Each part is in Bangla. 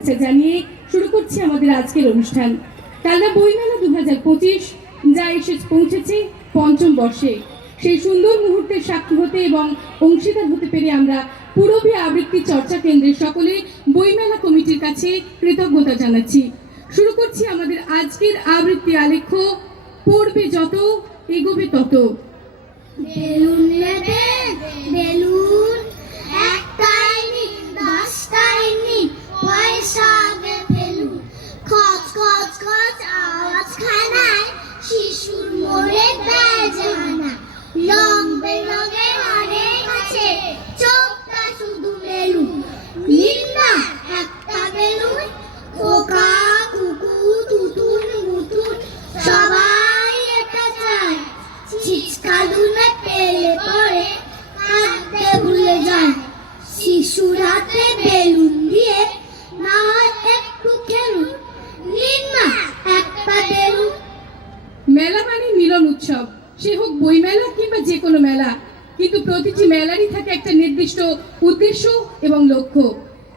জানিয়ে শুরু করছি আমাদের আজকের অনুষ্ঠান কালনা বইমেলা 2025 যা এসে পৌঁছেছে পঞ্চম বর্ষে। সেই সুন্দর মুহূর্তের সাক্ষী হতে এবং অংশীদার হতে পেরে আমরা পূরবী আবৃত্তি চর্চা কেন্দ্রের সকলে বইমেলা কমিটির কাছে কৃতজ্ঞতা জানাচ্ছি। শুরু করছি আমাদের আজকের আবৃত্তি আলেখ্য পড়বে যত এগোবে তত। বেলুন নেবে বেলুন, একটাই নিন দশটাই নিন, পয়সা আগে ফেলুন। খচ খচ খচ আওয়াজ খানায় শিশুর মোড়ে দেয় জানা। রং বেরঙের অনেক আছে, চোখটা শুধু বেলুন। নিন না একটা বেলুন, খোকা কুকু তুতুন মুতুন সবাই এটা চায়। ছিচকা দুনে পেলে পরে কাঁদতে ভুলে যায়। শিশুর হাতে বেলুন দিয়ে না হয় একটু খেলুন। নিন না একটা বেলুন। মেলা মানে মিলন উৎসব, সে হোক বই মেলা কিংবা যে কোনো মেলা, কিন্তু প্রতিটি মেলারই থাকে একটা নির্দিষ্ট উদ্দেশ্য এবং লক্ষ্য।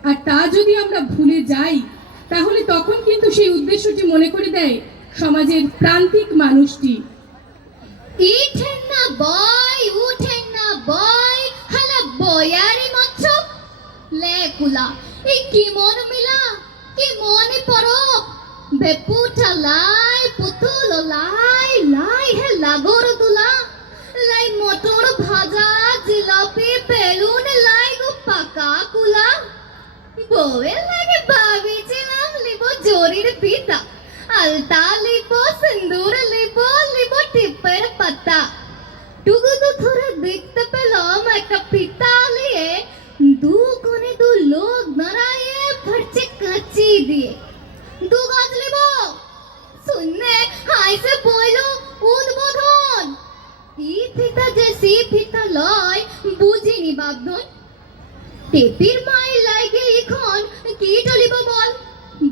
আর তা যদি আমরা ভুলে যাই তাহলে তখন কিন্তু সেই উদ্দেশ্যটি মনে করে দেয় সমাজের প্রান্তিক মানুষটি। ইঠেন না বয় উঠেন না বয়, হালা বয়ারি মচ্ছ লেকুলা। এই কি মন মিলা, কি মনে পরক। বেপুটা লাই পুতুল লাই লাই হে লাগর তুলা। লাই মটর ভাজা জিলাপি বেলুন লাই গো পাকা কুলা। বউয়ের লাগে ভাবিছিলাম লিব জরির পিতা, আলতা লিব সিন্দুর লিব লিব টিপের পাতা। টুকু তো থোড়া দেখতে পেলাম একটা পিতা লিয়ে দু কোণে দু লোক দাঁড়ায়ে ফরছে কাঁচি দিয়ে। দু গাছ লিব শুনে হাইসে বইলো উদ্বোধন। ই ফিতা যে সি ফিতা লয় বুঝিনি বাবধন। টেপির মাই লাগে এখন কি চলিব বল।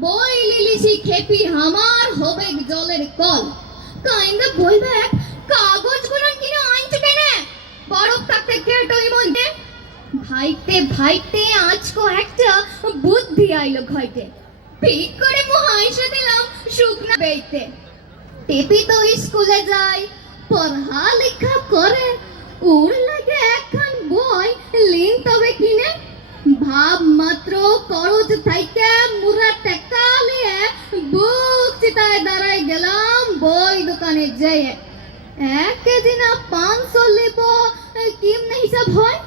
বই লিলিসি খেপি হামার হবে জলের কল। কাইন্দা বলবে কাগজ গুলো কিনে আনছো কেনে, বরফ থাকতে কেটই মধ্যে। ভাইতে ভাইতে আজকো একটা বুদ্ধি আইলো ঘইতে। ঠিক করে মহাইসে দিলাম শুকনা বেইতে। টেপি তো স্কুলে যায়, পড়া লেখা করে, ওর লাগে একখান বই লিন তবে কিনে। ভাব মাত্র করজ থাইকে মুরা টাকা লিয়ে বুক চিতায় দাঁড়াই গেলাম বই দোকানে যেয়ে। একদিন 500 লিব কেমনে হিসাব হয়।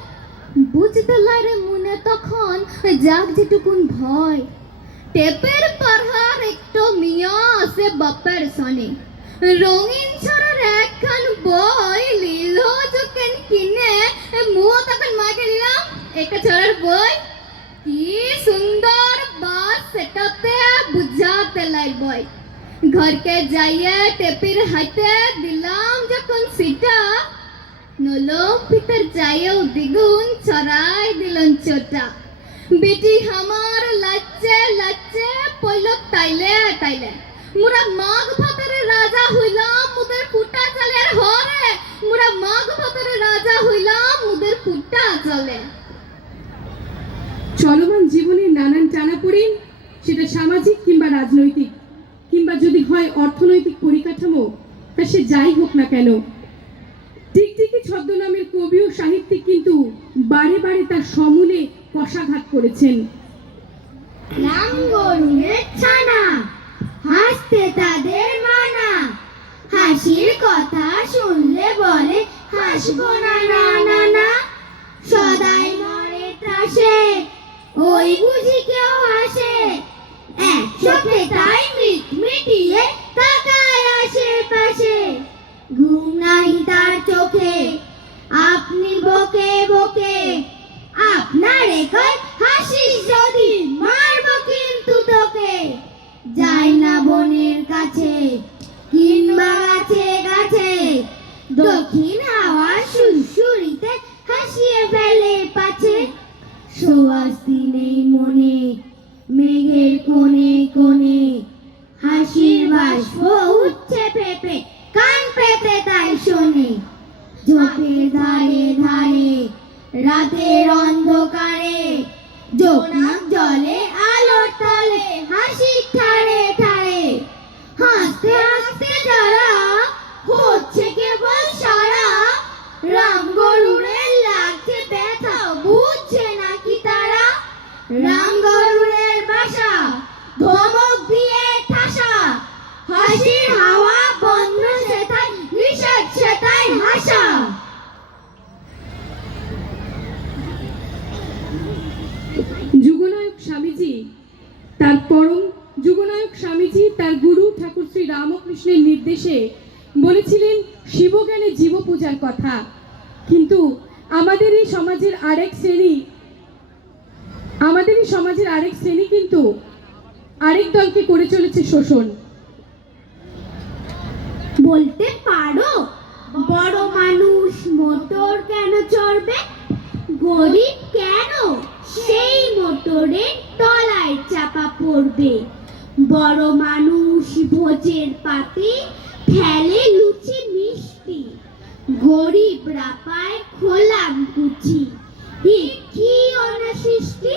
বুঝতে লারে মনে তখন যাক যেটুকুন ভয়। টেপের পাহাড় একটু মিয়া আছে বাপের সনে। রঙিন ছড়ার একখান বই লিল যখন কিনে মুহ তখন মাকে দিলাম একটা ছড়ার বই। কি সুন্দর বাস সেটাতে বুঝাতে লাই বই। ঘরকে যাইয়ে টেপির হাতে দিলাম যখন সিটা, নলো ভিতর যাইয়েও দ্বিগুণ ছড়াই দিলেন চোটা। বেটি হামার লাচ্চে লাচ্চে পইল তাইলে তাইলে। মুরা মাঘ ভাতের রাজা হইলাম মুদের ফুটা চলে। আর হরে মুরা মাঘ ভাতের রাজা হইলাম মুদের ফুটা চলে। চলমান জীবনের নানান টানাপোড়েন, সেটা সামাজিক কিংবা রাজনৈতিক কিংবা যদি হয় অর্থনৈতিক পরিকাঠামো, তা সে যাই হোক না কেন, টিকটিকি ছদ্মনামের কবি ও সাহিত্যিক কিন্তু বারে বারে তার সমূলে কষাঘাত করেছেন। রাম গরুরের ছানা, হাসতে তাদের মানা। হাসির কথা শুনলে বলে হাসবো না না না না। সদাই মরে ত্রাসে, ওই বুঝি কেউ হাসে। একসাথে তাই মিটিয়ে তাকায় আশেপাশে। ঘুম নাই তার চোখে, আপনি বকে বকে। আপনারে কয় হাসিস যদি মারবো কিন্তু তোকে। যাই না বনের কাছে কিংবা গাছে গাছে, দক্ষিণ হাওয়া সুরসুরিতে হাসিয়ে ফেলে পাছে। সুয়াস্তি নেই মনে মেঘের কোণে কোণে, হাসির বাষ্প উঠছে পেপে কান পেতে তাই শোনে। ঝোপের ধারে ধারে রাতের অন্ধকারে, জোনাক জলে আলোর তলে তার পরম যুগনায়ক স্বামীজি তার গুরু ঠাকুর শ্রী রামকৃষ্ণের নির্দেশে বলেছিলেন শিবজ্ঞানে জীব পূজার কথা। কিন্তু আমাদের এই সমাজের আরেক শ্রেণী কিন্তু আরেক দলকে করে চলেছে শোষণ। বলতে পারো বড় মানুষ মোটর কেন চড়বে, গরিব কেন সেই মোটরের তলায় চাপা পড়বে? বড় মানুষ ভোজের পাতে ফেলে লুচি মিষ্টি, গরিবরা পায় খোলাম কুচি। এ কি অনাসৃষ্টি?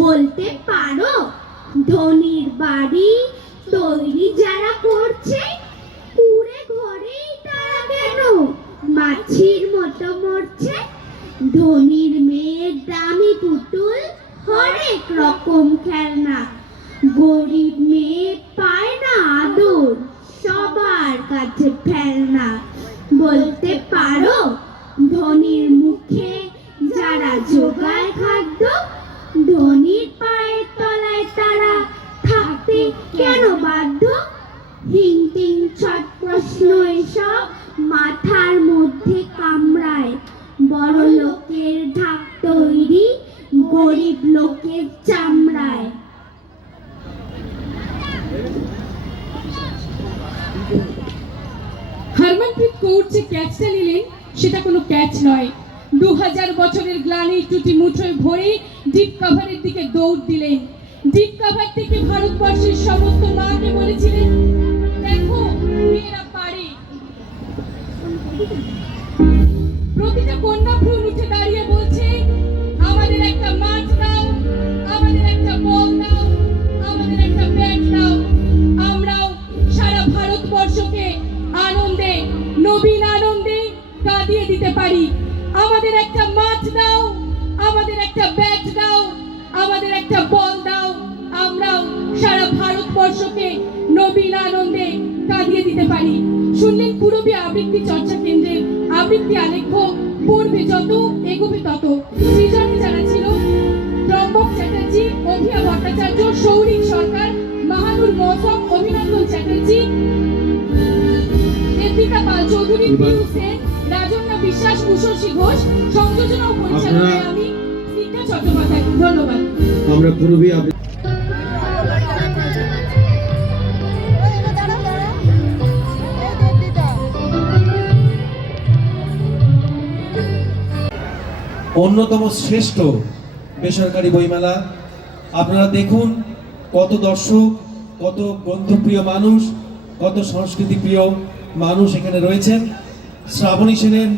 বলতে পারো ধনির বাড়ি তৈরি যারা করছে, কুড়ে ঘরেই তারা কেন মাছির মতো মরছে? ধনির মেয়ের দামি পুতুল, হরেক রকম খেলনা, গরিব মেয়ে পায় না আদর, সবার কাছে ফেলনা। বলতে পারো ধনির মুখে যারা জোগায় খাদ্য, ধনির পায়ের তলায় তারা থাকতে কেন বাধ্য? হিং তিং ছট প্রশ্ন এসব মাথার মধ্যে কামড়ায়, বড় লোকের ঢাক তৈরি গরিব লোকের চামড়ায়। হরমনপ্রীত কৌর যে ক্যাচটা নিলেন সেটা কোনো ক্যাচ নয়। 2000 বছরের গ্লানির টুটি মুঠোয় ভরে ডিপ কাভারের দিকে দৌড় দিলেন। ডিপ কাভার থেকে ভারতবর্ষের সমস্ত মাকে বলেছিলেন, দেখো মেয়েরা পারে। প্রতিটা কন্যা ভ্রূণ উঠে দাঁড়িয়ে বলছে, আমাদের একটা মাঠ দাও, আমাদের একটা বল দাও, আমাদের একটা ব্যাট দাও। আমরাও সারা ভারতবর্ষকে আনন্দে, নবীন আনন্দে কাঁদিয়ে দিতে পারি। আমাদের একটা মাঠ দাও, আমাদের একটা ব্যাট দাও, আমাদের একটা বল দাও। আমরাও সারা ভারতবর্ষকে নবীন আনন্দে কাঁদিয়ে দিতে পারি। শুনলেন পূরবী আবৃত্তি চর্চা কেন্দ্রের আবৃত্তি আলেখ্য। পূর্বে যত এগোবে তত। সৃজনে যারা ছিল ত্রম্বক চ্যাটার্জি, অভিয়া ভট্টাচার্য, সৌরিক সরকার, মাহানুর মৌসম, অভিনন্দন চ্যাটার্জি, দেবিকা পাল চৌধুরী, পিউ সেন, রাজন্না বিশ্বাস, উষসী ঘোষ। সংযোজনা ও পরিচালনায় আমি স্নিগ্ধা চট্টোপাধ্যায়। ধন্যবাদ। আমরা পূর্বে অন্যতম শ্রেষ্ঠ বেসরকারি বইমেলা। আপনারা দেখুন কত দর্শক, কত গ্রন্থপ্রিয় মানুষ, কত সংস্কৃতিপ্রিয় মানুষ এখানে রয়েছেন। শ্রাবণী সেনের